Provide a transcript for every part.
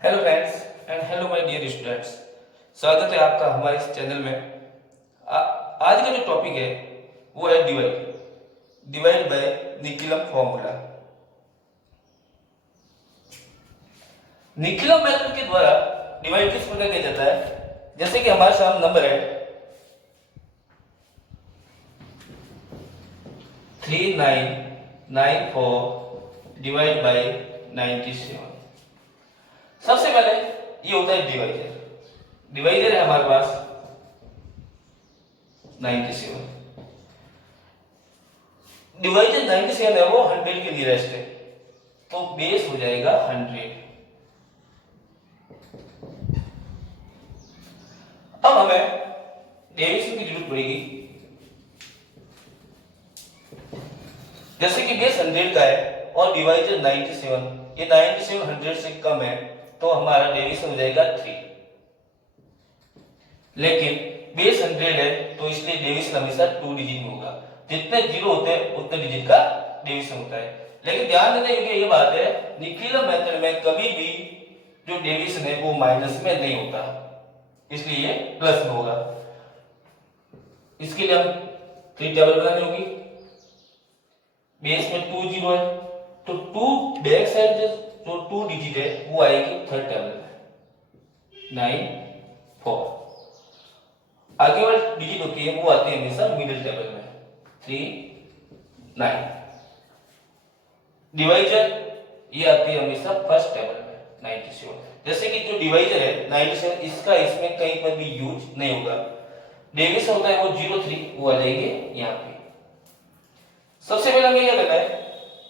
Hello friends and hello my dear students. स्वागत है आपका हमारे इस चैनल में। आज का जो टॉपिक है वो है डिवाइड डिवाइड बाय निकिलम फॉर्मूला। निकिलम मेथड के द्वारा डिवाइड किस प्रकार किया जाता है, जैसे कि हमारे सामने नंबर है 3994 डिवाइड बाय 97। सबसे पहले ये होता है डिवाइजर। डिवाइजर है हमारे पास 97। डिवाइजर 97 है, वो 100 के नियरेस्ट है, तो बेस हो जाएगा 100। अब हमें डेविएशन की जरूरत पड़ेगी। जैसे कि बेस 100 का है और डिवाइजर 97, ये 97 100 से कम है, तो हमारा डेविएशन हो जाएगा 3। लेकिन बेस 100 है तो इसलिए डेविएशन हमेशा 2 डिजिट में होगा। जितने जीरो होते हैं उतने डिजिट का डेविएशन होता है। लेकिन ध्यान देने योग्य ये बात है, निकिलम मेथड में कभी भी जो डेविएशन है वो माइनस में नहीं होता, इसलिए ये प्लस में होगा। इसके लिए हम 3 टेबल बनानी होगी। बेस में 2 जीरो है तो 2 बैक साइड जो 2 डिजिट है वो आएगी थर्ड टेबल में 9 4। आगे वाली डिजिट होती है वो आती है हमेशा मिडिल टेबल में 3 9। डिवाइजर ये आती है हमेशा फर्स्ट टेबल में 97। जैसे कि जो डिवाइजर है 97, इसका इसमें कहीं पर भी यूज नहीं होगा। डेविएशन होता है वो 03, वो आ जाएंगे यहाँ पे। सबसे पहले हमें यह करना है,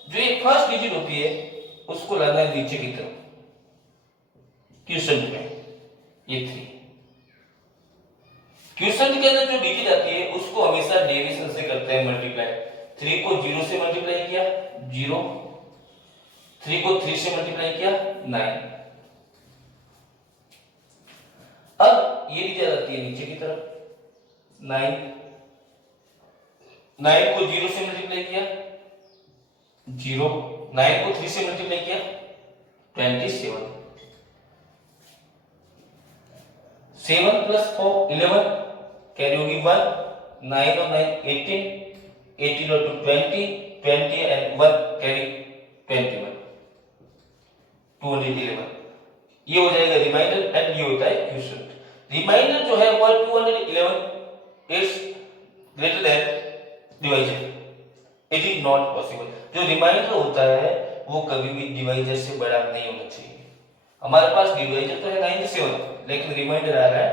जो ये फर्स्ट डिजिट होती है उसको लाना है नीचे की तरफ क्वोशिएंट में, ये 3। क्वोशिएंट के अंदर जो डिजिट आती है उसको हमेशा डेविएशन से करते हैं मल्टीप्लाई। 3 को 0 से मल्टीप्लाई किया 0, 3 को 3 से मल्टीप्लाई किया 9। अब ये डिजिट आती है नीचे की तरफ 9, 9 को 0 से मल्टीप्लाई किया 0, 9 को 3 से मल्टीप्लाई किया 27, 7 प्लस 4 11, कैरी होगी 1, 9 और 9 18, 18 और 2 20, 20 एंड 1 कैरी 21, 211। ये हो जाएगा रिमाइंडर एंड ये होता है क्वोशिएंट। रिमाइंडर जो है वो 211 is greater than divisor, it is not possible. जो रिमाइंडर होता है वो कभी भी डिवाइजर से बड़ा नहीं होना चाहिए। हमारे पास डिवाइजर तो है 97 लेकिन रिमाइंडर आ रहा है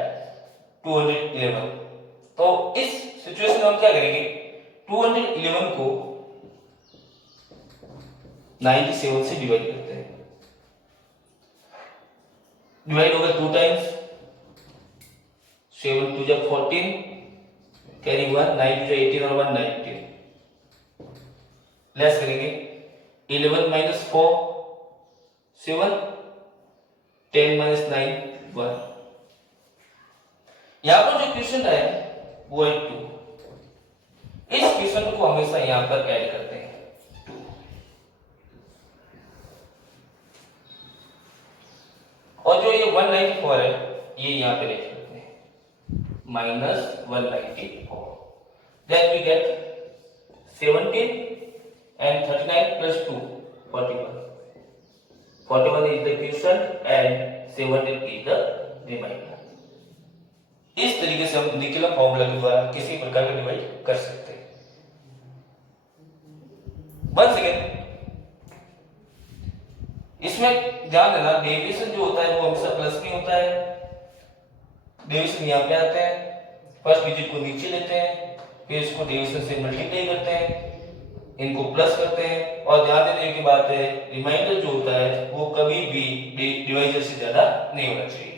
211, तो इस सिचुएशन में हम क्या करेंगे, 211 को 97 से डिवाइड करते हैं। डिवाइड होगा 2 टाइम्स, 7 2 जा 14, कैरी 1, 9 2 जा 18 और 1 19। लेस करेंगे 11 माइनस 4 7, 10 माइनस 9 1। यहां पर जो क्वेश्चन है वो है 2। इस क्वेश्चन को हमेशा यहां पर ऐड करते हैं 2। और जो ये 194 है ये यहां पे लिख करते हैं minus 194। Then we get 17 and 39 plus 2 41. 41 is the quotient and 17 is the remainder. इस तरीके से हम निकिलम फॉर्मूला के द्वारा किसी प्रकार का डिवाइड कर सकते हैं। वंस अगेन इसमें ध्यान देना, डेविएशन जो होता है वो हमेशा प्लस में होता है। डेविएशन यहाँ पे आते हैं, फर्स्ट डिजिट को नीचे लेते हैं, फिर इसको डेविएशन से मल्टीप्लाई करते हैं, इनको प्लस करते हैं। और ध्यान देने की बात है, रिमाइंडर जो होता है वो कभी भी डिवाइजर से ज्यादा नहीं होना चाहिए।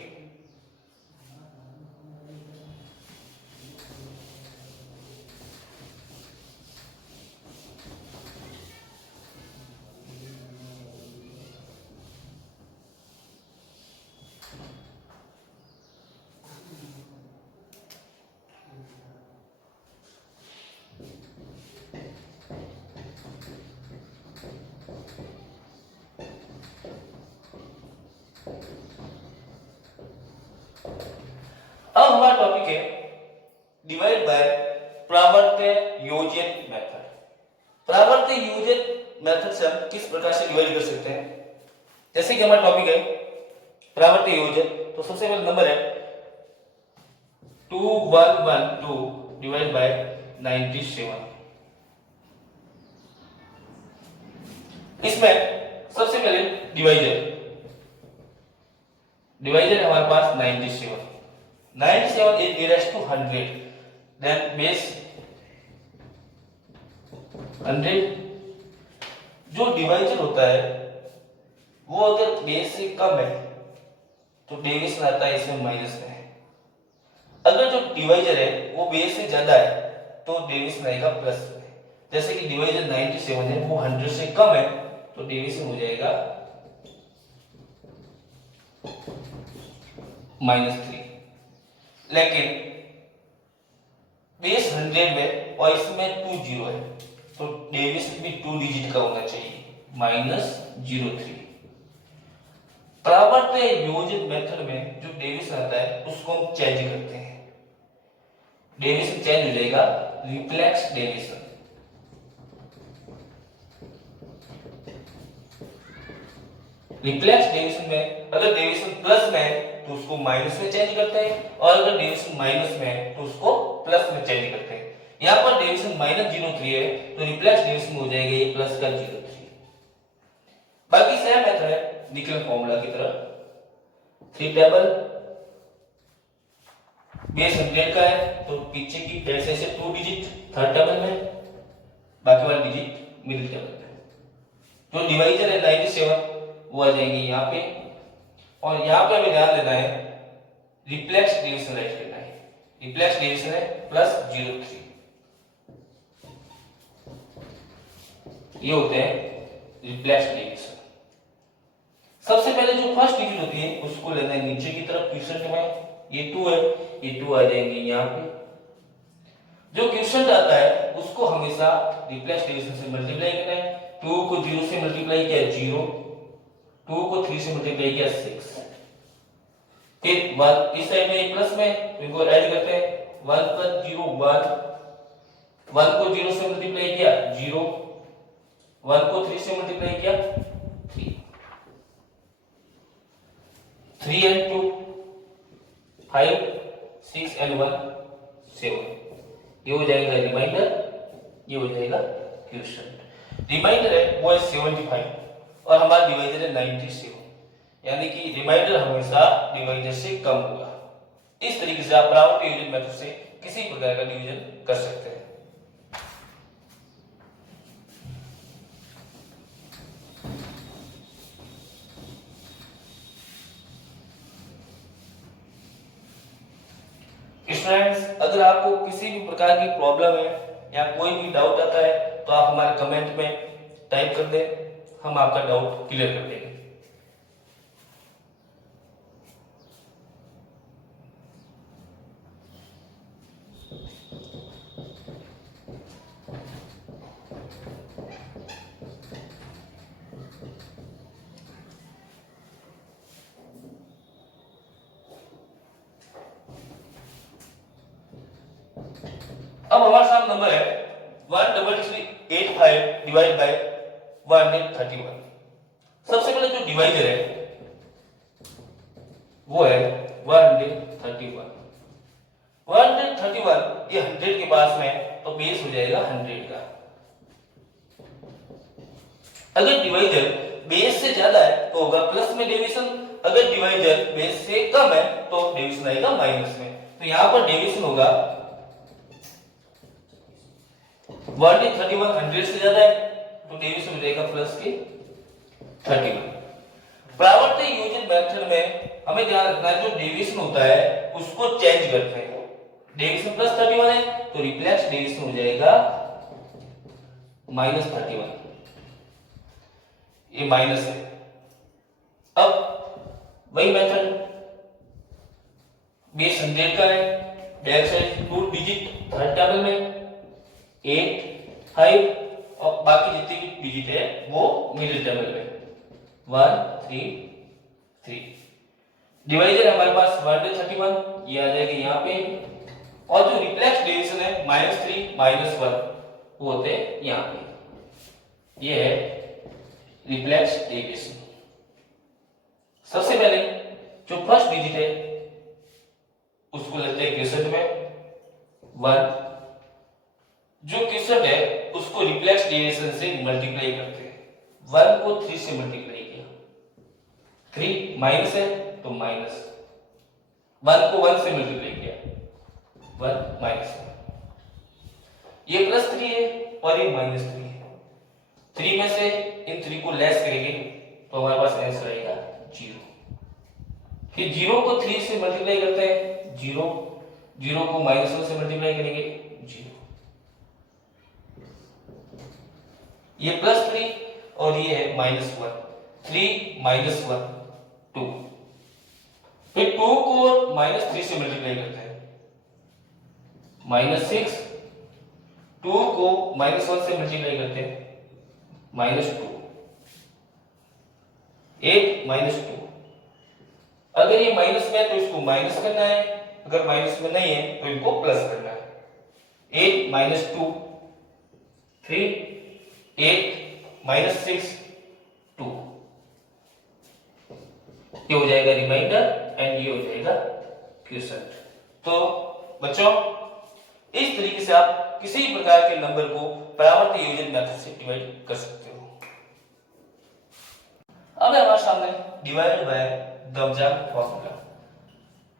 अब हमारा टॉपिक है डिवाइड बाय प्रावर्त योजन मेथड। प्रावर्त योजन मेथड से हम किस प्रकार से डिवाइड कर सकते हैं? जैसे कि हमारा टॉपिक है प्रावर्त योजन, तो सबसे पहले नंबर है 2112 डिवाइड बाय 97। इसमें सबसे पहले डिवाइजर हमारे पास 97 is nearest to 100, then base 100। जो डिवाइजर होता है वो अगर बेस से कम है तो डेविएशन आता है इसमें माइनस में। अगर जो डिवाइजर है वो बेस से ज्यादा है तो डेविएशन आएगा प्लस में। जैसे कि डिवाइजर 97 है, वो 100 से कम है तो डेविएशन हो जाएगा -3। लेकिन बेस 100 में और इसमें 2 जीरो है तो डेविएशन भी 2 डिजिट का होना चाहिए, -03। प्रावर्त योजन मेथड में जो डेविएशन आता है उसको हम चेंज करते हैं। डेविएशन चेंज हो जाएगा रिफ्लेक्स डेविएशन। रिफ्लेक्स डेविएशन में अगर डेविएशन प्लस में है तो उसको माइनस में चेंज करते हैं, और अगर डेविएशन माइनस में है तो उसको प्लस में चेंज करते हैं। यहां पर डेविएशन -03 है तो रिफ्लेक्स डेविएशन हो जाएगा ये प्लस का 03। बाकी सेम मेथड है निकल फॉर्मूला की तरह। 3 टेबल बेस 100 का है तो पीछे की ऐसे 2 डिजिट थर्ड टेबल में, बाकी वाले डिजिट मिडिल टेबल में। जो डिवाइजर है 97 वो आ जाएंगे यहाँ पे, और यहाँ पे हमें ध्यान देना है रिफ्लेक्स डेविएशन राइट करना है। रिफ्लेक्स डेविएशन है +03। ये होते हैं रिफ्लेक्स डेविएशन। सबसे पहले जो फर्स्ट डिजिट होती है उसको लेना है नीचे की तरफ क्वोशिएंट में। ये 2 है, ये 2 आ जाएंगे यहाँ पे। जो क्वोशिएंट आता है उसको हमेशा रिफ्लेक्स डेविएशन से मल्टीप्लाई करना है। 2 को 0 से मल्टीप्लाई किया 0, 2 को 3 से मल्टीप्लाई किया 6। फिर 1 इस साइड में प्लस में तो इनको ऐड करते हैं। 1 + 0 1, 1 को 0 से मल्टीप्लाई किया 0, 1 को 3 से मल्टीप्लाई किया 3, 3 and 2 5, 6 and 1 7। ये हो जाएगा रिमाइंडर, ये हो जाएगा क्वोशिएंट। रिमाइंडर है वो है 75 और हमारा डिवाइजर है 97, यानी कि रिमाइंडर हमेशा डिवाइजर से कम होगा। इस तरीके से आप प्रावर्त योजन मेथड से किसी प्रकार का डिवीजन कर सकते हैं। स्टूडेंट्स, अगर आपको किसी भी प्रकार की प्रॉब्लम है या कोई भी डाउट आता है तो आप हमारे कमेंट में टाइप कर दें, हम आपका डाउट क्लियर कर देंगे। अब हमारे साथ नंबर है 13385 डिवाइड बाय 131। सबसे पहले जो डिवाइजर है वो है 131। 131 ये 100 के पास में तो बेस हो जाएगा 100 का। अगर डिवाइजर बेस से ज्यादा है तो होगा प्लस में डिवीजन, अगर डिवाइजर बेस से कम है तो डिवीजन आएगा माइनस में। तो यहां पर डिवीजन होगा 131 100 से ज्यादा है तो डिवीजन हो जाएगा प्लस के 31। प्रावर्त योजन मेथड में हमें ध्यान रखना है जो डिवीजन होता है उसको चेंज करते हैं। डिवीजन +31 है तो रिफ्लेक्स डिवीजन हो जाएगा -31, ये माइनस है। अब वही मेथड बेस 100 का है, back side 2 digit third table में 8 5 और बाकी जितने भी डिजिट है वो मिडिल टेबल में 1 3 3। डिवाइजर है हमारे पास 131, ये आ जाएगा यहाँ पे, और जो रिफ्लेक्स डेविएशन है -3 -1 वो होते हैं यहाँ पे। ये है रिफ्लेक्स डेविएशन। सबसे पहले जो फर्स्ट डिजिट है उसको लेते हैं क्वेश्चन में 1, जो क्वेश्चन है उसको रिफ्लेक्स डेविएशन से मल्टीप्लाई करते हैं। 1 को 3 से मल्टीप्लाई किया, 3 माइनस है तो माइनस, 1 को 1 से मल्टीप्लाई किया, 1 माइनस, ये +3 है और ये -3 है। 3 में से इन 3 को लेस करेंगे तो हमारे पास आंसर आएगा 0। फिर 0 को 3 से मल्टीप्लाई करते हैं 0, 0 को -1 से मल्टीप्लाई करेंगे 0, ये +3 और ये है -1, 3 -1 2। फिर 2 को -3 से मल्टीप्लाई करते हैं -6, 2 को -1 से मल्टीप्लाई करते हैं -2, 8 -2। अगर ये माइनस में है तो इसको माइनस करना है, अगर माइनस में नहीं है तो इनको प्लस करना है। 8 - 2 3, 8 - 6 2, ये हो जाएगा रिमाइंडर एंड ये हो जाएगा क्वोशिएंट। तो बच्चों इस तरीके से आप किसी प्रकार के नंबर को परावर्त योजन मेथड से डिवाइड कर सकते हो। अब है हमारे सामने डिवाइड बाय दवजान फॉर्मूला।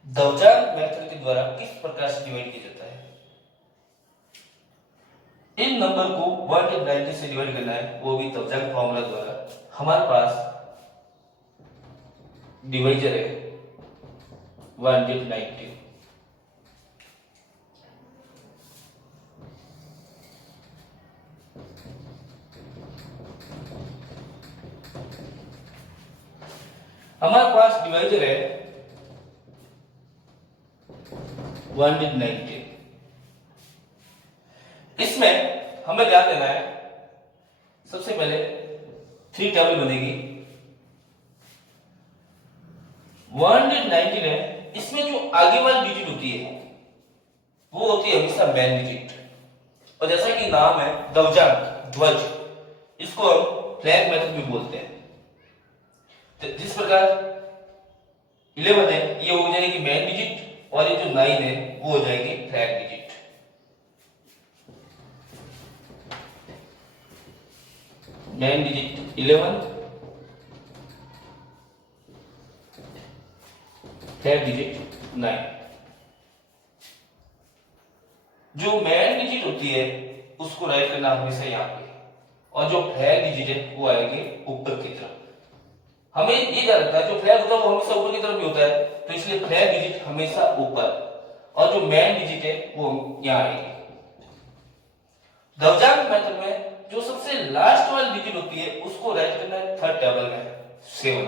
दवजान मेथड के द्वारा किस प्रकार से डिवाइड किया जाता है? इन नंबर को 190 से डिवाइड करना है, वो भी दवजान फॉर्मूला द्वारा। हमारे पास डिवाइजर है 190, हमारे पास डिवाइजर है 190। इसमें हमें ध्यान देना है, सबसे पहले 3 टेबल बनेगी 190 है। इसमें जो आगे वाली डिजिट होती है वो होती है हमेशा मेन डिजिट, और जैसा कि नाम है दवजान ध्वज, इसको हम फ्लैग मेथड भी बोलते हैं। तो जिस प्रकार 11 है ये हो जाएगी मेन डिजिट, और ये जो 9 है वो हो जाएगी flag digit. Main digit 11, flag digit 9। जो मेन डिजिट होती है उसको राइट करना हमेशा यहाँ पे, और जो फ्लैग डिजिट है वो आएगी ऊपर की तरफ। हमें ये ध्यान रखना है जो फ्लैग होता है वो हमेशा ऊपर की तरफ ही होता है, तो इसलिए फ्लैग डिजिट हमेशा ऊपर, और जो मेन डिजिट है वो यहाँ आएगी। दवजान मेथड में जो सबसे लास्ट वाली डिजिट होती है उसको राइट करना है थर्ड टेबल में 7।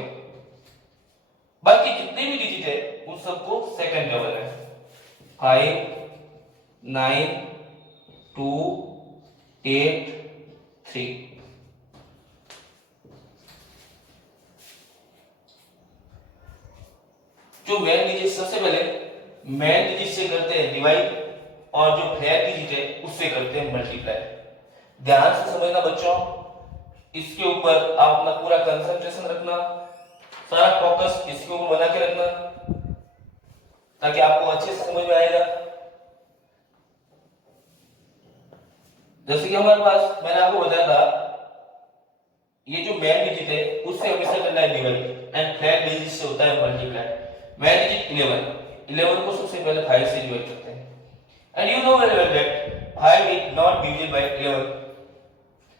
बाकी जितने भी डिजिट है उन सबको सेकंड टेबल में 5 9 2 8 3। जो मेन डिजिट सबसे पहले मेन डिजिट से करते हैं डिवाइड, और जो फ्लैग डिजिट है उससे करते हैं मल्टीप्लाई। ध्यान से समझना बच्चों, इसके ऊपर आप अपना पूरा कंसंट्रेशन रखना, सारा फोकस इसके ऊपर बना के रखना ताकि आपको अच्छे से समझ में आएगा। जैसे कि हमारे पास मैंने आपको बताया था, ये जो मेन डिजिट है उससे हमेशा करना है डिवाइड, एंड फ्लैग डिजिट से होता है मल्टीप्लाई। मेन डिजिट 11 को सबसे पहले 5 से डिवाइड करते हैं, and you know very well that 5 is not divisible by 11।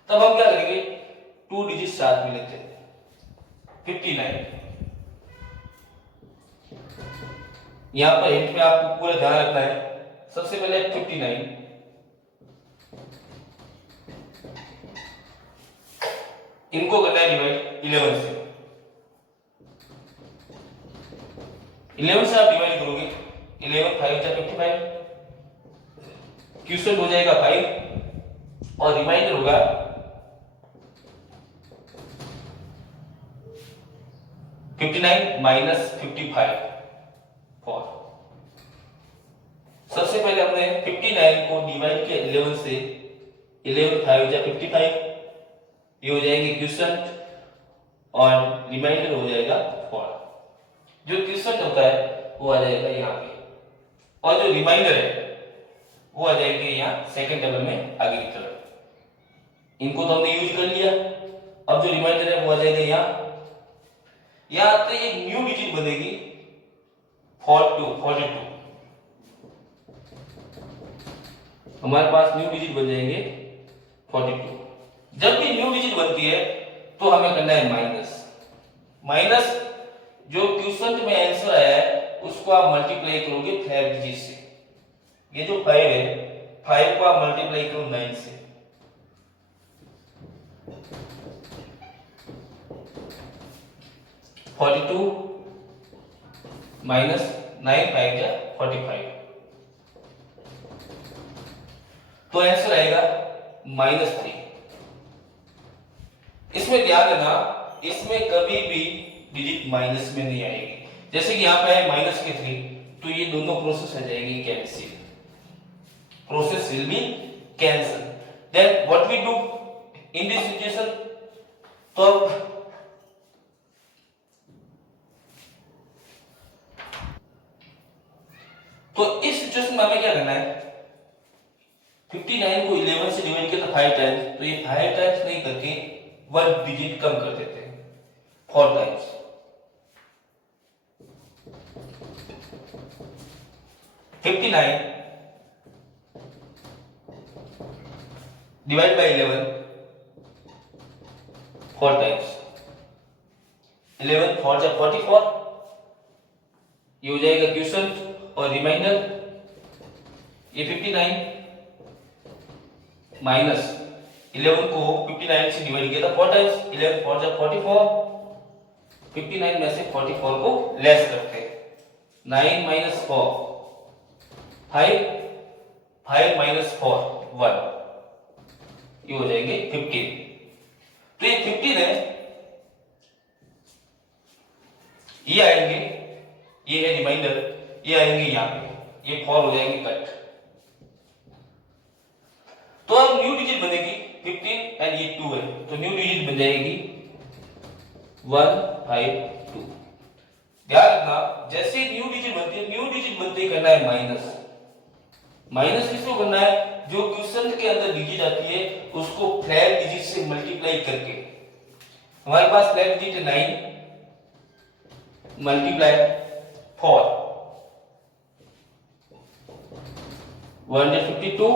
तब हम क्या करेंगे, 2 डिजिट साथ में लेते हैं 59। यहां पर हिंट में आपको पूरा ध्यान रखना है, सबसे पहले 59, इनको करना है डिवाइड 11 से। 11 से आप डिवाइड करोगे 11 5 जा 55, क्वोशिएंट हो जाएगा 5 और रिमाइंडर होगा 55। 59 माइनस 55 4। सबसे पहले हमने 59 को डिवाइड किया 11 से, 11 5 जा 55, ये हो जाएंगे क्वोशंट और रिमाइंडर हो जाएगा 4। जो क्वोशंट होता है वो आ जाएगा यहाँ पे और जो रिमाइंडर है वो आ जाएंगे यहाँ सेकंड टेबल में आगे की तरफ। इनको तो हमने यूज कर लिया। अब जो रिमाइंडर है वो आ जाएगा यहाँ आते ही एक न्यू डिजिट बनेगी 42। हमारे पास न्यू डिजिट बन जाएंगे 42। जब भी न्यू डिजिट बनती है तो हमें करना है माइनस जो क्वोशंट में आंसर आया है उसको आप मल्टीप्लाई करोगे 5 डिजिट से। ये जो 5 है 5 को आप मल्टीप्लाई करो 9 से, माइनस 9 5 जा 45, तो आंसर आएगा -3। इसमें ध्यान देना, इसमें कभी भी डिजिट माइनस में नहीं आएगी। जैसे कि यहाँ पे है -3, तो ये दोनों प्रोसेस हो जाएंगे cancel, process will be cancel. Then what we do in this situation, तो इस सिचुएशन में हमें क्या करना है, 59 को 11 से डिवाइड किया था 5 टाइम्स, तो ये 5 टाइम्स नहीं करके 1 डिजिट कम कर देते हैं 4 टाइम्स। डिवाइड बाय 11 4 टाइम्स, 11 4 जा 44, ये हो जाएगा क्वोशंट और रिमाइंडर। ये 59 माइनस 11 को 59 से डिवाइड किया था 4 टाइम्स, 11 4 जा 44, 59 में से 44 को लेस करते हैं, 9 माइनस 4 5, 5 माइनस 4 1, ये हो जाएंगे 15। तो ये 15 है, ये आएंगे, ये है रिमाइंडर, ये आएंगे यहाँ पे, ये 4 हो जाएंगे कट। तो अब न्यू डिजिट बनेगी 15 एंड ये 2 है, तो न्यू डिजिट बन जाएगी 152। ध्यान रखना, जैसे न्यू डिजिट बनती है, न्यू डिजिट बनते ही करना है माइनस किसको करना है, जो क्वोशंट के अंदर डिजिट आती है उसको फ्लैट डिजिट से मल्टीप्लाई करके। हमारे पास फ्लैट डिजिट है 9 मल्टीप्लाई 4, 152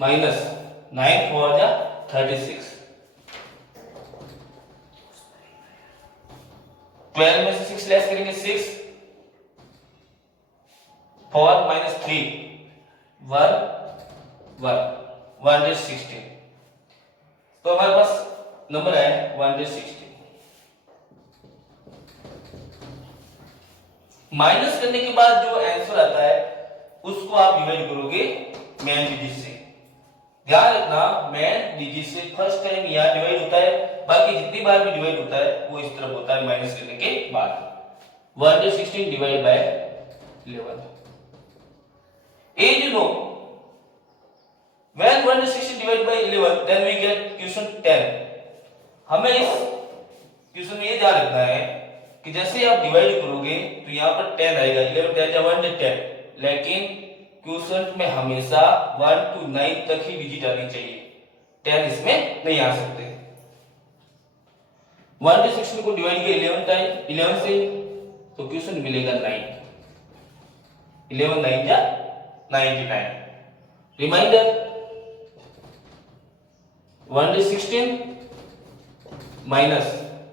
माइनस 9 4 जा 36, 12 में से 6 लेस करेंगे 6, 4 माइनस 3 1 1 116, तो हमारे पास नंबर है 116। माइनस करने के बाद जो आंसर आता है उसको आप डिवाइड करोगे मेन डिजिट से। ध्यान रखना, मेन डिजिट से फर्स्ट टाइम यहां डिवाइड होता है, बाकी जितनी बार भी डिवाइड होता है वो इस तरफ होता है माइनस करने के बाद। 116 divide by 11, you know when 116 divided by 11 then we get question 10। हमें इस क्वेश्चन में ये ध्यान रखना है कि जैसे आप डिवाइड करोगे तो यहाँ पर 10 आएगा, 11 10 या 110, लेकिन क्वेश्चन में हमेशा 1 to 9 तक ही डिजिट आनी चाहिए, 10 इसमें नहीं आ सकते। 116 को डिवाइड किया 11 से, तो क्वेश्चन मिलेगा 9, 11 9 जा 99। रिमाइंडर 116 माइनस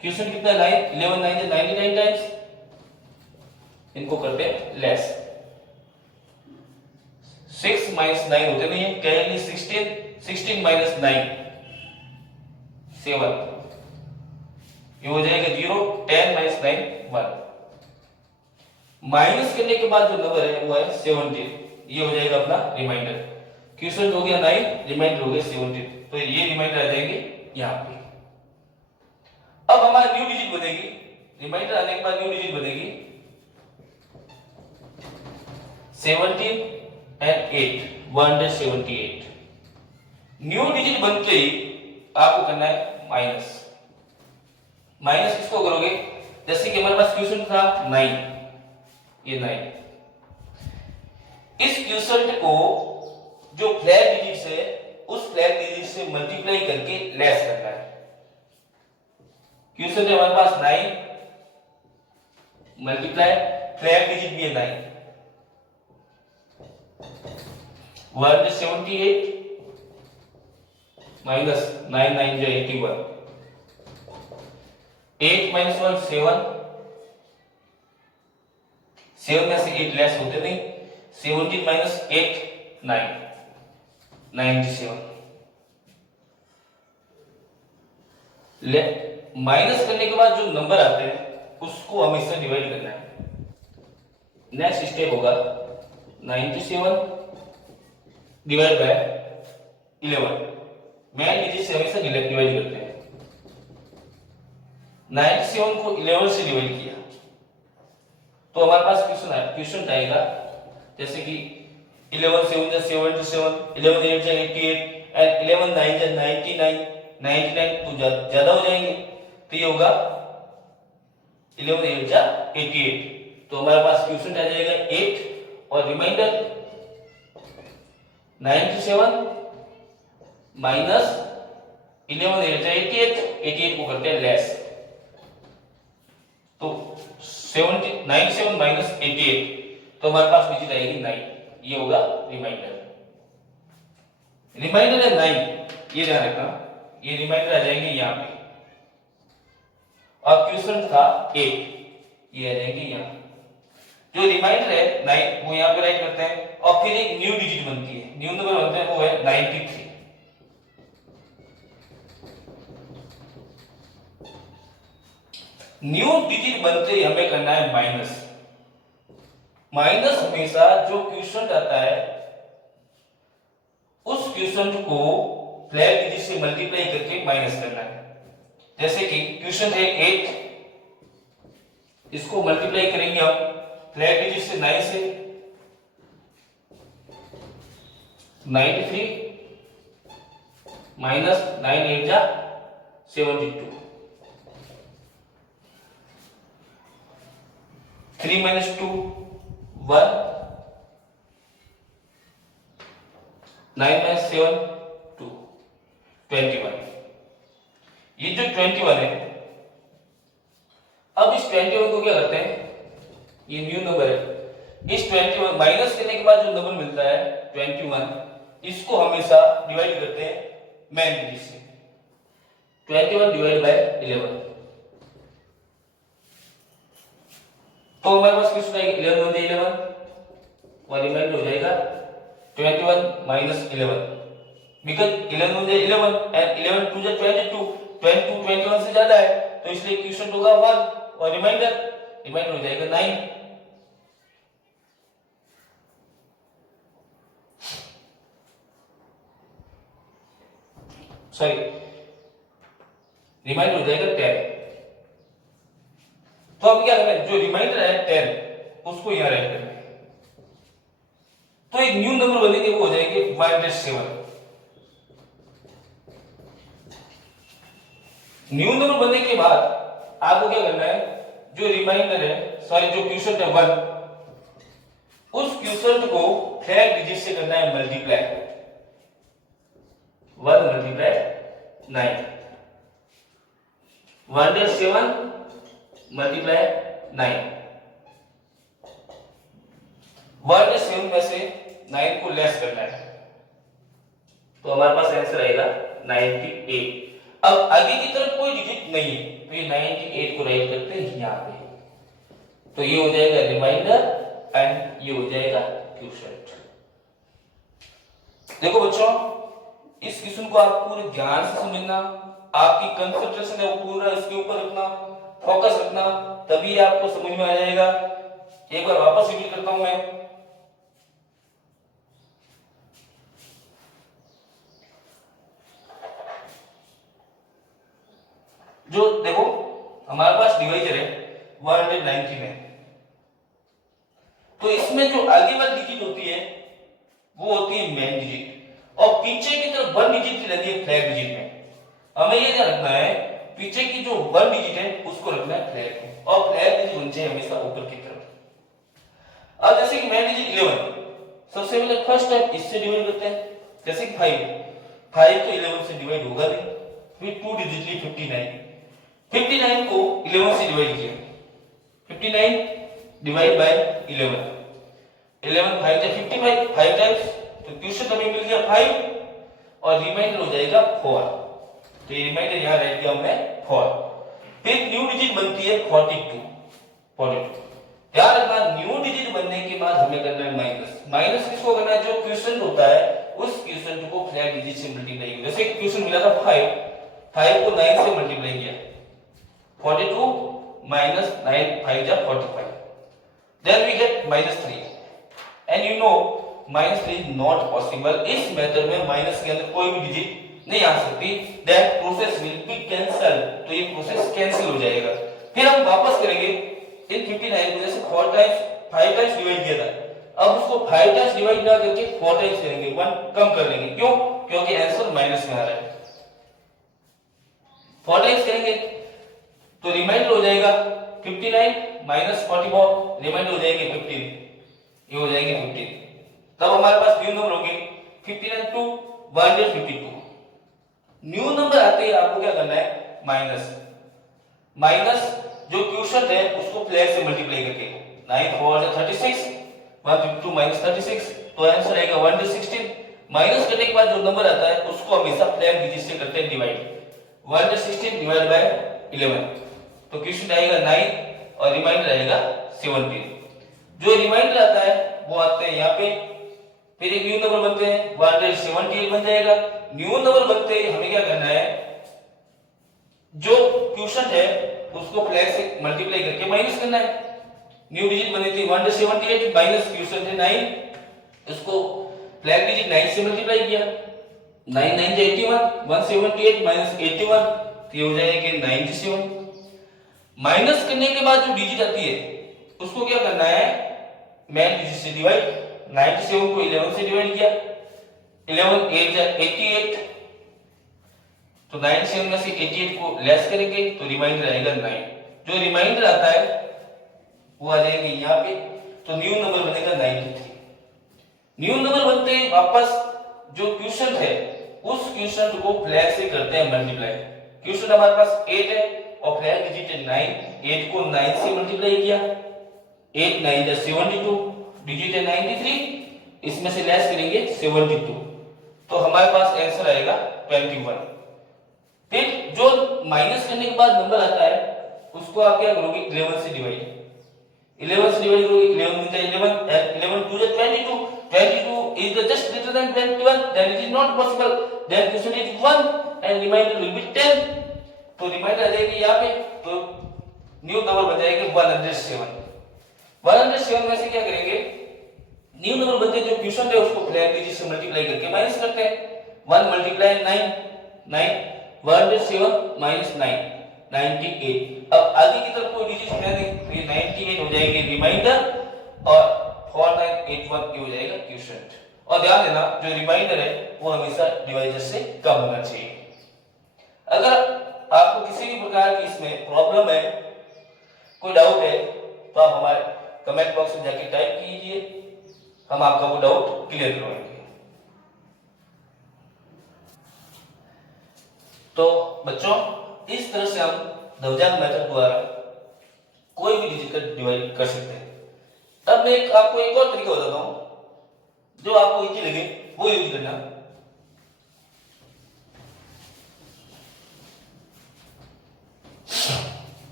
क्वेश्चन कितना 9, 11 9 जा 99 टाइम्स, इनको करते हैं लेस, 6 माइनस 9 होते नहीं है, कैरी 16 माइनस 9 7, ये हो जाएगा 0, 10 माइनस 9 1। माइनस करने के बाद जो नंबर है वो है 17, ये हो जाएगा अपना रिमाइंडर। क्वेश्चन हो गया 9, रिमाइंडर हो गया 17, तो ये रिमाइंडर आ जाएंगे यहाँ पे। अब हमारी न्यू डिजिट बनेगी रिमाइंडर आने के बाद न्यू डिजिट बनेगी 17 एंड 8 178। न्यू डिजिट बनते ही आपको करना है माइनस। माइनस किसको करोगे, जैसे कि हमारे पास क्वेश्चन था 9, ये 9, इस क्वेश्चन को जो फ्लैग डिजिट है उस फ्लैग डिजिट से मल्टीप्लाई करके लेस करना है। क्वेश्चन है हमारे पास 9 मल्टीप्लाई फ्लैग डिजिट भी है 9, 178 माइनस 9 9 जो 81, 8 minus 1 7, 7 में से 8 लेस होते नहीं, 17 minus 8 9 97। ले माइनस करने के बाद जो नंबर आते हैं उसको हमें इससे डिवाइड करना है। नेक्स्ट स्टेप होगा 97 डिवाइड बाय 11, मेन डिजिट से हमेशा डिवाइड करते हैं। 97 को 11 से डिवाइड किया तो हमारे पास क्वेश्चन आएगा जैसे कि 11 7 जा 77, 11 8 जा 88 एंड 11 9 जा 99, 99 तो ज्यादा हो जाएंगे, तो ये होगा 11 8 जा 88। तो हमारे पास क्वेश्चन आ जाएगा 8 और रिमाइंडर 97 माइनस 11 8 जा 88, 88 को करते हैं लेस, तो 97 माइनस 88, तो हमारे पास डिजिट आएगी 9, ये होगा रिमाइंडर। रिमाइंडर है 9, ये ध्यान रखना, ये रिमाइंडर आ जाएंगे यहाँ पे, और क्वेश्चन था 8, ये आ जाएंगे यहाँ। जो रिमाइंडर है 9 वो यहाँ पे राइट करते हैं, और फिर एक न्यू डिजिट बनती है, न्यू नंबर बनते हैं, वो है 93। न्यू डिजिट बनते ही हमें करना है माइनस। माइनस हमेशा जो क्वेश्चन आता है उस क्वेश्चन को फ्लैग डिजिट से मल्टीप्लाई करके माइनस करना है। जैसे कि क्वेश्चन है 8, इसको मल्टीप्लाई करेंगे हम फ्लैग डिजिट से 9 से, 93 माइनस 9 8 जा 72, 3 minus 2 1, 9 minus 7 2, 21। ये जो 21 है, अब इस 21 को क्या करते हैं, ये न्यू नंबर है, इस 21 माइनस करने के बाद जो नंबर मिलता है 21, इसको हमेशा डिवाइड करते हैं मेन डिजिट से। 21 डिवाइड बाय 11, तो हमारे पास कितना आएगा 11 1 11 और रिमाइंडर हो जाएगा 21 माइनस 11, बिकॉज 11 1 11 एंड 11 2 जा 22, 22 21 से ज्यादा है, तो इसलिए क्वेश्चन होगा 1 और रिमाइंडर हो जाएगा 9। सॉरी, रिमाइंडर हो जाएगा 10। तो अब क्या करना है, जो रिमाइंडर है 10 उसको यहां राइट करना है, तो एक न्यू नंबर बनेंगे, वो हो जाएंगे 107। न्यू नंबर बनने के बाद आपको क्या करना है, जो रिमाइंडर है सॉरी जो क्वेश्चन है 1, उस क्वेश्चन को फ्लैग डिजिट से करना है मल्टीप्लाई, 1 मल्टीप्लाई 9, 107 मल्टीप्लाई 9, 107 में से 9 को लेस करना है, तो हमारे पास आंसर आएगा 98। अब आगे की तरफ कोई डिजिट नहीं है, तो ये 98 को राइट करते हैं यहाँ पे, तो ये हो जाएगा रिमाइंडर एंड ये हो जाएगा क्वेश्चन। देखो बच्चों, इस क्वेश्चन को आप पूरे ध्यान से समझना, आपकी कंसंट्रेशन है वो पूरा इसके ऊपर रखना, फोकस रखना, तभी आपको समझ में आ जाएगा। एक बार वापस रिपीट करता हूं मैं, जो देखो हमारे पास डिवाइजर है, 199। तो इसमें जो आगे वाली डिजिट होती है वो होती है मेन डिजिट और पीछे की तरफ 1 डिजिट रहती है फ्लैग डिजिट में। हमें ये ध्यान रखना है पीछे की जो 1 डिजिट है उसको रखना है फ्लैग में और फ्लैग डिजिट होनी चाहिए हमेशा ऊपर की तरफ। अब जैसे कि मेन डिजिट 11, सबसे पहले फर्स्ट स्टेप इससे डिवाइड करते हैं। जैसे कि 5 तो 11 से डिवाइड होगा नहीं, फिर 2 डिजिट ली 59 को 11 से डिवाइड किया, 59 डिवाइड बाय 11 5 जा 55, 5 टाइम्स तो क्वेश्चन हमें मिल गया 5 और रिमाइंडर हो जाएगा 4। तो ये रिमाइंडर यहां राइट किया हमने 4। फिर न्यू डिजिट बनती है 42। ध्यान रखना न्यू डिजिट बनने के बाद हमें करना है माइनस किसको करना है, जो क्वेश्चन होता है उस क्वेश्चन को फ्लैग डिजिट से मल्टीप्लाई किया। जैसे क्वेश्चन मिला था 5 को 9 से मल्टीप्लाई किया, 42 माइनस 9 5 जा 45, then we get -3 and you know -3 is not possible. इस मेथड में माइनस के अंदर कोई भी डिजिट नहीं आ सकती, that process will be cancel. तो ये प्रोसेस कैंसिल हो जाएगा। फिर हम वापस करेंगे इन 59 को, जैसे 5 टाइम्स डिवाइड किया था, अब उसको 5 टाइम्स डिवाइड ना करके 4 टाइम्स करेंगे, 1 कम कर लेंगे। क्यों? क्योंकि आंसर माइनस में आ रहा है। 4 टाइम्स करेंगे तो रिमाइंडर हो जाएगा 59 माइनस 44, रिमाइंडर हो जाएंगे 15, ये हो जाएंगे 15। तब हमारे पास न्यू नंबर होंगे 59 टू 152। न्यू नंबर आते ही आपको क्या करना है, माइनस जो क्वोशिएंट है उसको फ्लैग से मल्टीप्लाई करके, 9 4 जा 36, 152 माइनस 36 तो आंसर आएगा 116। माइनस करने के बाद जो नंबर आता है उसको हमेशा फ्लैग डिजिट से करते हैं डिवाइड, 116 डिवाइड बाय 11 तो क्वोशिएंट आएगा 9 और रिमाइंडर आएगा 17। जो रिमाइंडर आता है वो आते हैं यहाँ पे, फिर एक न्यू नंबर बनते हैं 178 बन जाएगा। न्यू नंबर बनते ही हमें क्या करना है, जो क्वोशिएंट है उसको फ्लैग से मल्टीप्लाई करके माइनस करना है। न्यू डिजिट बनी थी 178 माइनस क्वोशिएंट है 9, इसको फ्लैग डिजिट 9 से मल्टीप्लाई किया, 9 9 जा 81, 178 माइनस 81 तो ये हो जाएगा 97। माइनस करने के बाद जो डिजिट आती है उसको क्या करना है, मेन डिजिट से डिवाइड, 97 को 11 से डिवाइड किया, 11 8 जा 88 तो 97 में से 88 को लेस करेंगे तो रिमाइंडर आएगा 9। जो रिमाइंडर आता है वो आ जाएंगे यहाँ पे, तो न्यू नंबर बनेगा 93। न्यू नंबर बनते ही वापस जो क्वोशिएंट है उस क्वोशिएंट को फ्लैग से करते हैं मल्टीप्लाई। क्वोशिएंट हमारे पास 8 है और फ्लैग डिजिट है 9, 8 को 9 से मल्टीप्लाई किया, 8 9 जा 72, डिजिट है 93, इसमें से लेस करेंगे 72 तो हमारे पास आंसर आएगा 21। फिर जो माइनस करने के बाद नंबर आता है उसको आप क्या करोगे, 11 से डिवाइड, 11 से डिवाइड करोगे, 11 मिलता है 11 and 11 2 is 22, 22 is the just greater than 21, then it is not possible, then question is 1 and remainder will be 10। तो रिमाइंडर आ जाएगी यहाँ पे, तो न्यू नंबर बन जाएगा 107। 107 में से क्या करेंगे, न्यू नंबर बनते जो क्वोशिएंट है उसको फ्लैग डिजिट से मल्टीप्लाई करके माइनस करते हैं, 1 मल्टीप्लाई 9 107 माइनस 9 98। अब आगे की तरफ कोई डिजिट है नहीं तो ये 98 हो जाएंगे रिमाइंडर और 4981 ये हो जाएगा क्वोशिएंट। और ध्यान देना जो रिमाइंडर है वो हमेशा डिवाइजर से कम होना चाहिए। अगर आपको किसी भी प्रकार की इसमें प्रॉब्लम है, कोई डाउट है तो आप हमारे कमेंट बॉक्स में जाके टाइप कीजिए, हम आपका वो डाउट क्लियर करवाएंगे। तो बच्चों इस तरह से हम दवजान मेथड द्वारा कोई भी डिजिट का डिवाइड कर सकते हैं। अब मैं आपको एक और तरीका बताता हूं जो आपको इजी लगे वो यूज करना।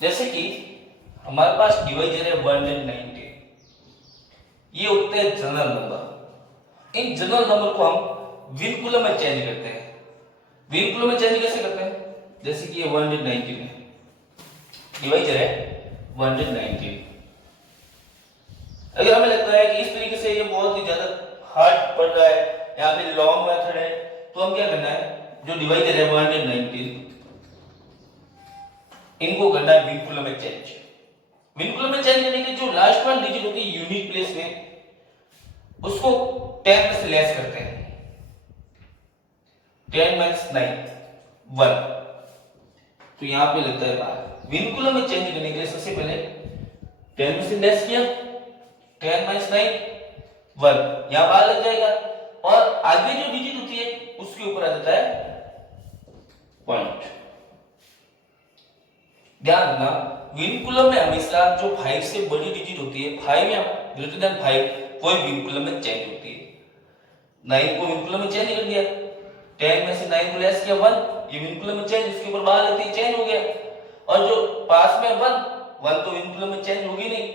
जैसे कि हमारे पास डिवाइजर है 190, ये होते हैं general number. In general number को हम विनकुलम में चेंज करते हैं। विनकुलम में चेंज कैसे करते हैं, जैसे कि ये 190 में डिवाइजर है 119। अगर हमें लगता है कि इस तरीके से ये बहुत ही ज्यादा हार्ड पड़ रहा है, यहाँ पे लॉन्ग मेथड है, तो हम क्या करना है, जो डिवाइजर है 119 इनको करना है विनकुलम में चेंज। विनकुलम में चेंज करने के जो लास्ट वन डिजिट होती है यूनिट प्लेस में, उसको 10 में से लेस करते हैं। 10 माइनस 9 1, तो यहां पे लगता है बाहर। विनकुलम में चेंज करने के लिए सबसे पहले 10 में से लेस किया, 10 माइनस 9 1, यहां बाहर लग जाएगा, और आगे जो डिजिट होती है उसके ऊपर आ जाता है पॉइंट। ध्यान रखना, विनकुलम में हमेशा जो 5 से बड़ी डिजिट होती है, 5 या ग्रेटर देन 5, वो विनकुलम में चेंज होती है। 9 को विनकुलम में चेंज कर दिया, 10 में से 9 को लेस किया 1, ये विनकुलम में चेंज, इसके ऊपर बाहर लगती है चेंज हो गया। और जो पास में 1 तो विनकुलम में चेंज होगी नहीं,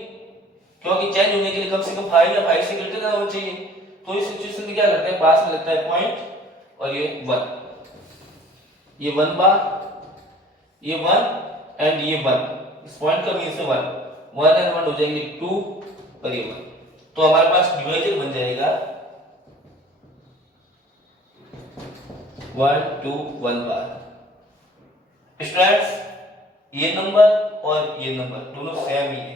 क्योंकि चेंज होने के लिए कम से कम 5 या 5 से ग्रेटर होना चाहिए। तो इस सिचुएशन में क्या करते हैं, पास में लगता है पॉइंट और ये 1, ये 1 बार, ये 1 एंड ये 1, इस पॉइंट का मीन से 1 एंड 1 हो जाएंगे 2 और ये 1, तो हमारे पास डिवाइजर बन जाएगा 1 2 1 बार। स्टूडेंट्स, ये नंबर और ये नंबर दोनों सेम ही है।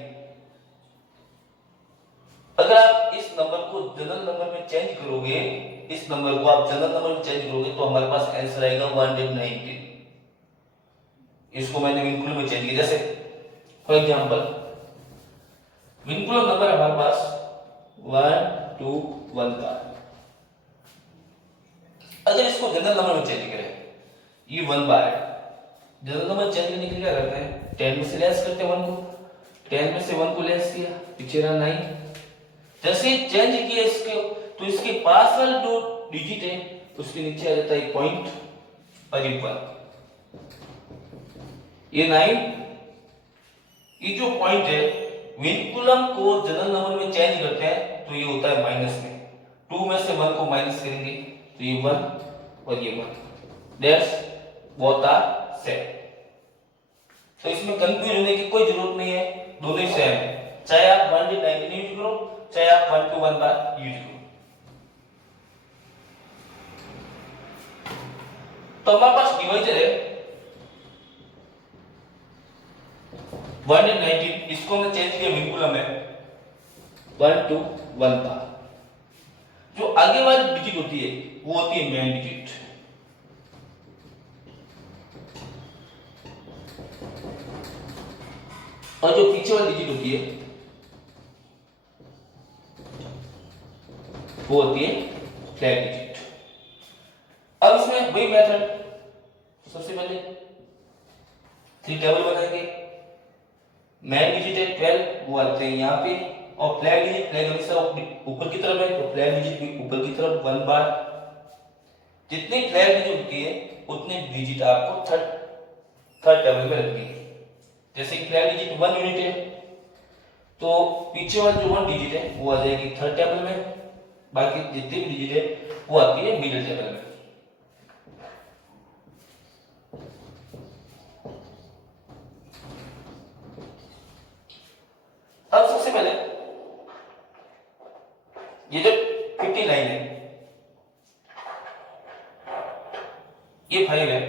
अगर आप इस नंबर को जनरल नंबर में चेंज करोगे, इस नंबर को आप जनरल नंबर में चेंज करोगे, तो हमारे पास आंसर आएगा 119। इसको मैंने विनकुलम में चेंज किया, जैसे फॉर एग्जांपल विनकुलम नंबर हमारे पास 1 2 1 बार। अगर इसको जनरल नंबर में चेंज करें, ये 1 बार है, जनरल नंबर चेंज करने के लिए क्या करते हैं, 10 में से लेस करते हैं 1 को, 10 में से 1 को लेस किया, पीछे रहा 9। जैसे चेंज किया इसके, तो इसके पास वाला जो डिजिट है उसके नीचे आ जाता है पॉइंट और ये 1, ये 9। ये जो पॉइंट है, विनकुलम को जनरल नंबर में चेंज करते हैं तो ये होता है माइनस में, 2 में से 1 को माइनस करेंगे तो ये 1 और ये 1, दैट्स बोथ आर सेम। तो इसमें कंफ्यूज होने की कोई जरूरत नहीं है, दोनों ही सेम है, चाहे आप 119 यूज करो, चाहे आप 1 to 1 बार यूज करो। तो हमारे पास डिवाइजर है 119, इसको हमने चेंज किया विनकुलम में 1 to 1 बार। जो आगे वाली डिजिट होती है वो होती है मेन डिजिट, और जो पीछे वाली डिजिट होती है वो होती है फ्लैग डिजिट। अब इसमें वही मेथड, सबसे पहले 3 टेबल बनाएंगे, मेन डिजिट है 12, वो आते हैं यहाँ पे, और फ्लैग डिजिट, फ्लैग हमेशा ऊपर की तरफ है तो फ्लैग डिजिट भी ऊपर की तरफ 1 बार। जितनी फ्लैग डिजिट होती है उतने डिजिट आपको थर्ड टेबल में रखनी है। जैसे कि फ्लैग डिजिट 1 यूनिट है तो पीछे वाली जो 1 डिजिट है वो आ जाएगी थर्ड टेबल में, बाकी जितनी भी डिजिट है वो आती है मिडिल टेबल में। अब सबसे पहले ये जो 59 है, ये 5 है,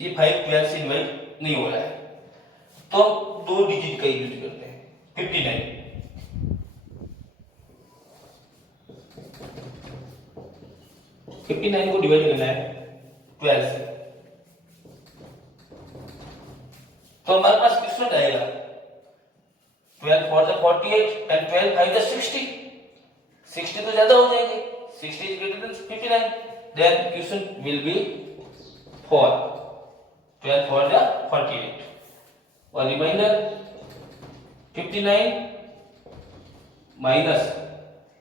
ये 5 12 से डिवाइड नहीं हो रहा है, तो हम 2 डिजिट का यूज करते हैं 59। को डिवाइड करना है 12 से, तो हमारे पास कितना आएगा, 12 4 the 48 and 12 5 the 60। 60 तो ज्यादा हो जाएंगे, 60 is greater than 59, then question will be 4, 12 4 the 48, और रिमाइंडर 59 minus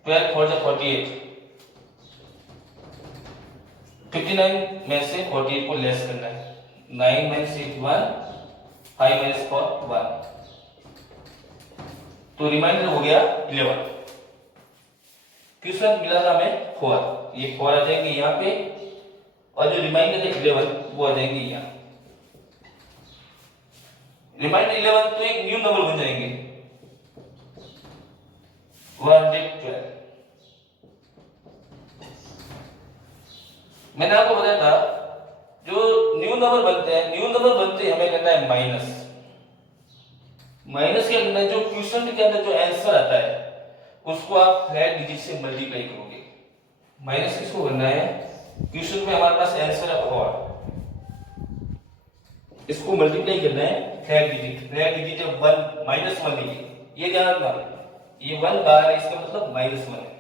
12 4 the 48, 59 में से 48 को लेस करना है, 9 minus 8 1, 5 minus 4 1, तो रिमाइंडर हो गया 11। क्वेश्चन मिला था हमें 4, ये 4 आ जाएंगे यहाँ पे, और जो रिमाइंडर है 11 वो आ जाएंगे यहाँ। रिमाइंडर 11 तो एक न्यू नंबर बन जाएंगे 112। मैंने आपको बताया था जो न्यू नंबर बनते हैं, न्यू नंबर बनते हमें करना है माइनस। माइनस के अंदर जो क्वोशिएंट के अंदर जो आंसर आता है उसको आप फ्लैट डिजिट से मल्टीप्लाई करोगे। माइनस किसको करना है, क्वोशिएंट में हमारे पास आंसर है 4, इसको मल्टीप्लाई करना है फ्लैट डिजिट। फ्लैट डिजिट है 1 माइनस 1 है, ये ध्यान रखना, ये 1 बाहर है, इसका मतलब माइनस 1 है।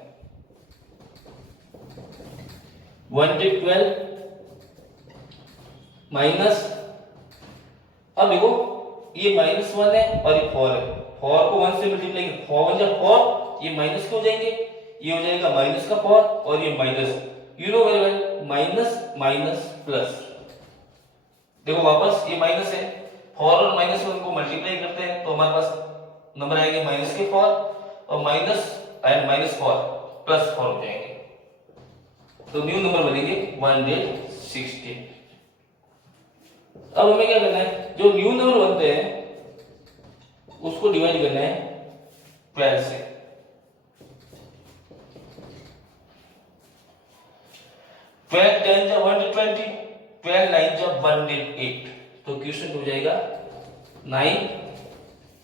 112 माइनस, अब देखो ये माइनस 1 है और ये 4 है, 4 को 1 से मल्टीप्लाई कर, 4 1 जा 4, ये माइनस के हो जाएंगे, ये हो जाएगा माइनस का 4 और ये minus, you know very well, minus minus plus. देखो वापस ये माइनस है, 4 और माइनस 1 को मल्टीप्लाई करते हैं तो हमारे पास नंबर आएंगे माइनस के 4 और माइनस एंड माइनस 4 प्लस 4 हो जाएंगे, तो न्यू नंबर बनेंगे 116। अब हमें क्या करना है, जो न्यू नंबर बनते हैं उसको डिवाइड करना है 12 से। 12 10 जा 120, 12 9 जा 108, तो क्वेश्चन हो जाएगा 9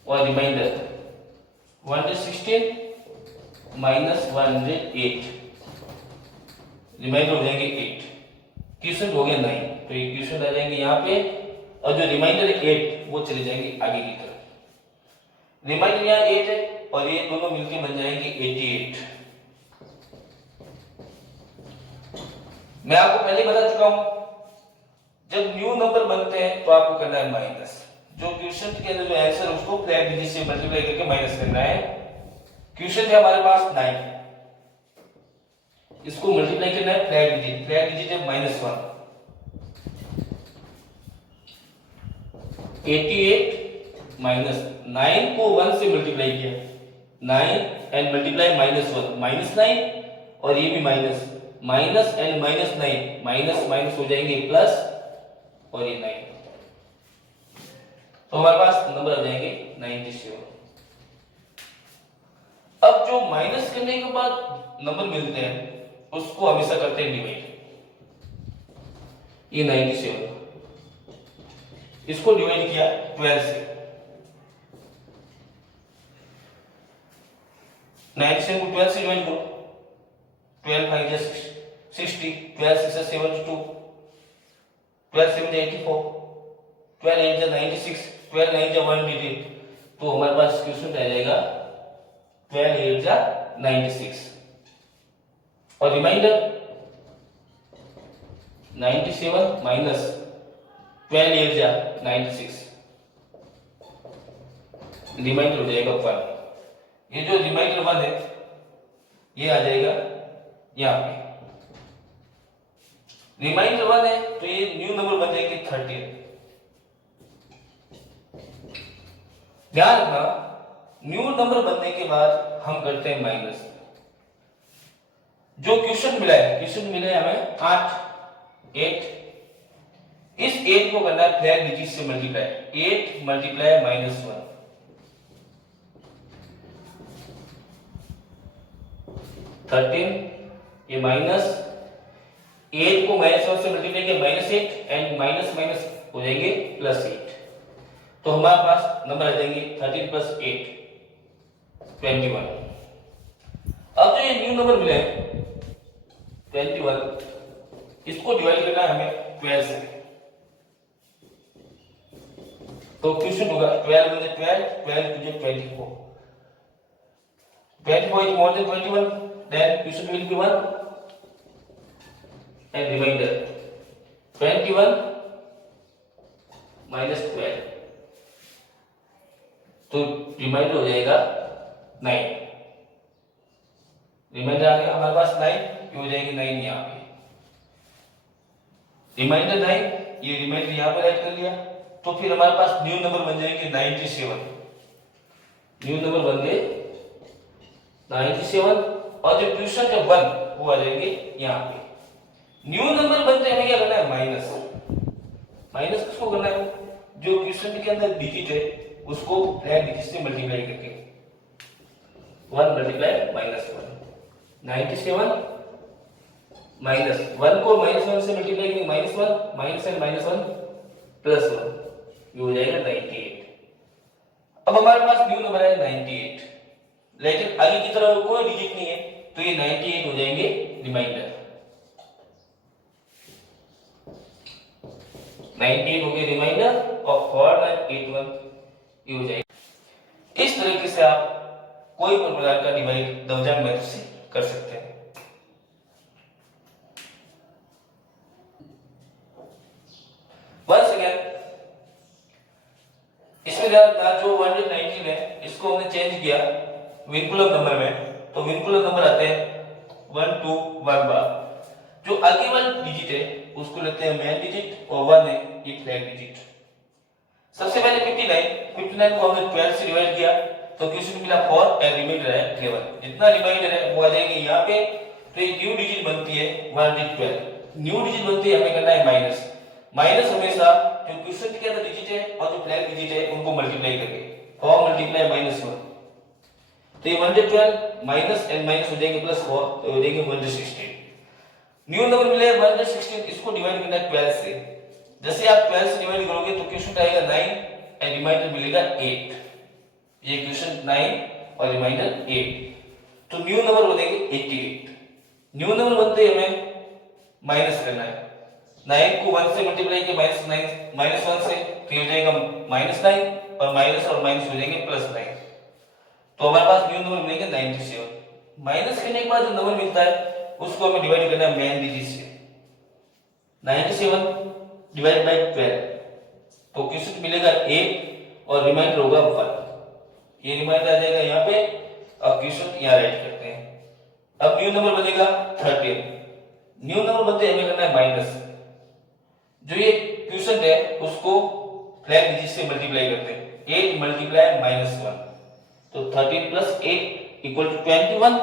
और रिमाइंडर 116 माइनस 108, रिमाइंडर हो जाएंगे 8, क्वेश्चन हो गया 9, तो ये क्वेश्चन आ जाएंगे यहाँ पे और जो रिमाइंडर है 8 वो चले जाएंगे आगे की तरफ। रिमाइंडर यहाँ 8 है और ये दोनों मिलके बन जाएंगे 88। मैं आपको पहले बता चुका हूं, जब न्यू नंबर बनते हैं तो आपको करना है माइनस, जो क्वेश्चन के अंदर जो आंसर है उसको फ्लैट डिजिट से मल्टीप्लाई करके माइनस करना है। क्वेश्चन है हमारे पास 9, इसको मल्टीप्लाई करना है फ्लैट डिजिट, फ्लैट डिजिट है -1, 88 माइनस 9 को 1 से मल्टीप्लाई किया, 9 एंड मल्टीप्लाई -1 -9 और ये भी minus, minus and -9 minus minus हो जाएंगे प्लस और ये 9, तो हमारे पास नंबर आ जाएंगे 97। अब जो माइनस करने के बाद नंबर मिलते हैं उसको हमेशा करते हैं डिवाइड, ये 97, इसको डिवाइड किया 12 से, 97 को 12 से डिवाइड करो, 12 5 जा 60, 12 6 जा 72, 12 7 जा 84, 12 8 जा 96, 12 9 जा 188, तो हमारे पास क्वेश्चन आ जाएगा 12 8 जा 96 और रिमाइंडर 97 माइनस 12 8 जा 96, रिमाइंडर हो जाएगा 1। ये जो रिमाइंडर 1 है ये आ जाएगा यहाँ पे, रिमाइंडर 1 है तो ये न्यू नंबर बन जाएंगे 13। ध्यान रखना, न्यू नंबर बनने के बाद हम करते हैं माइनस। जो क्वेश्चन मिला है हमें 8, इस 8 को करना है फ्लैट डिजिट से मल्टीप्लाई, 8 मल्टीप्लाई -1, 13, ये माइनस 8 को -1 से मल्टीप्लाई किया -8 एंड माइनस माइनस हो जाएंगे +8, तो हमारे पास नंबर आ जाएंगे 13 + 8 21। अब जो ये न्यू नंबर मिले 21, इसको डिवाइड करना है हमें 12 से, तो क्वेश्चन होगा 12 × 12, 12 × 24, 24 is more than 21, then question will be 1 and remainder 21 minus 12, तो रिमाइंडर हो जाएगा 9, रिमाइंडर आ गया हमारे पास 9, ये हो जाएगी 9 यहाँ पे, रिमाइंडर 9, ये रिमाइंडर यहाँ पे राइट कर लिया, तो फिर हमारे पास न्यू नंबर बन जाएंगे 97, न्यू नंबर बन गए 97 और जो क्वेश्चन है 1 वो आ जाएंगे यहाँ पे। न्यू नंबर बनते हमें क्या करना है माइनस, माइनस किसको करना है, जो क्वेश्चन के अंदर डिजिट है उसको फ्लैग डिजिट से मल्टीप्लाई करके 1 मल्टीप्लाई -1 97 माइनस 1 को -1 से मल्टीप्लाई करेंगे -1 -1 +1 ये हो जाएगा 98। अब हमारे पास न्यू नंबर है 98, लेकिन आगे की तरफ कोई डिजिट नहीं है तो ये 98 हो जाएंगे रिमाइंडर। 98 हो गए रिमाइंडर और 4981 ये हो जाएगा। इस तरीके से आप कोई भी प्रकार का डिवाइड दवजान मेथड से कर सकते हैं। वंस अगेन इसमें जो 119 है इसको हमने चेंज किया विनकुलम नंबर में, तो विनकुलम नंबर आते हैं 1 2 1 बार। जो आगे वाला डिजिट है उसको लेते हैं मेन डिजिट और 1 है ये फ्लैग डिजिट। सबसे पहले 59 को हमने 12 से डिवाइड किया तो क्वेश्चन मिला 4 एंड रिमाइंडर है 11। जितना रिमाइंडर है वो आ जाएंगे यहाँ पे, तो ये न्यू डिजिट बनती है 112। न्यू डिजिट बनती है हमें करना है माइनस। माइनस हमेशा जो क्वेश्चन के अंदर डिजिट है और जो फ्लैग डिजिट है उनको मल्टीप्लाई करके 4 मल्टीप्लाई -1 तो ये 112 माइनस एंड माइनस हो जाएंगे +4 तो हो जाएंगे 116। न्यू नंबर मिले 116, इसको डिवाइड करना है 12 से। जैसे आप 12 से डिवाइड करोगे तो क्वेश्चन आएगा 9 एंड रिमाइंडर मिलेगा 8। ये क्वेश्चन 9 और रिमाइंडर 8, तो न्यू नंबर हो जाएंगे 88। न्यू नंबर बनते ही हमें माइनस करना है। 9 को 1 से मल्टीप्लाई किया -1 से तो हो जाएगा -9 और माइनस हो जाएंगे +9, तो हमारे पास न्यू नंबर मिलेंगे 97। माइनस करने के बाद जो नंबर मिलता है उसको हमें डिवाइड करना है मेन डिजिट से। 97 डिवाइड बाय 12 तो क्वेश्चन मिलेगा 8 और रिमाइंडर होगा 1। ये रिमाइंडर आ जाएगा यहाँ पे और क्वेश्चन यहाँ राइट करते हैं। अब न्यू नंबर बनेगा 13। न्यू नंबर बनते हमें करना है माइनस। जो ये क्वेश्चन है उसको फ्लैग डिजिट से मल्टीप्लाई करते हैं 8 मल्टीप्लाई -1 तो 13 + 8 = 21।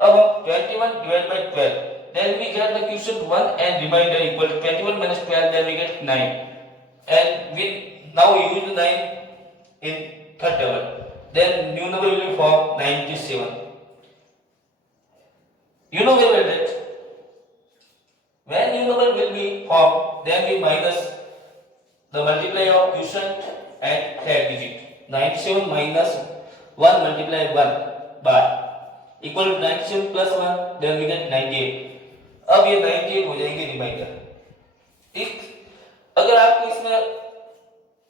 अब 21 divide by 12 then we get the question 1 and remainder equal to 21 minus 12 then we get 9 and we now use 9 in third table then new number will be formed 97. You know very well that when new number will be formed then we minus the multiply of quotient and third digit. 97 minus 1 multiply 1 bar equal to 97 plus 1 then we get 98. अब ये 98 हो जाएंगे reminder. ठीक, अगर आपको इसमें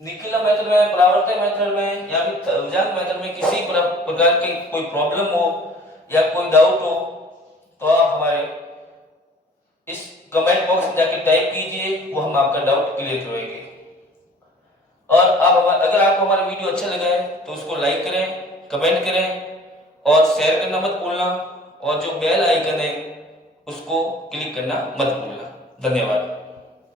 निकला method में, परावर्तक मेथड में या फिर दवजान मेथड में किसी प्रकार की कोई प्रॉब्लम हो या कोई डाउट हो तो आप हमारे इस कमेंट बॉक्स में जाके टाइप कीजिए, वो हम आपका डाउट क्लियर करवाएंगे। और अगर आपको हमारा वीडियो अच्छा लगा है तो उसको लाइक करें, कमेंट करें और शेयर करना मत भूलना, और जो बेल आइकन है उसको क्लिक करना मत भूलना। धन्यवाद।